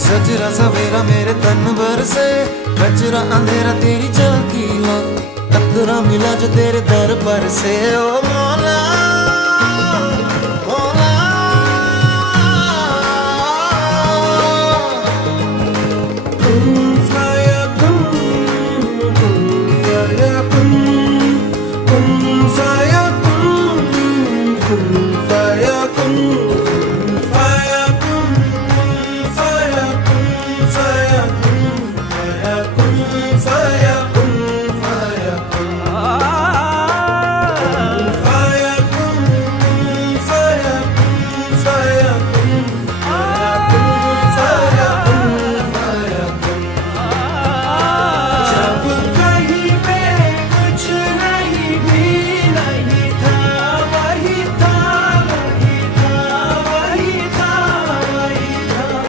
सजरा सवेरा मेरे तन भर से, कचरा अंधेरा तेरी झलकी ला, कतरा मिला जो तेरे दर पर से। ओ मौला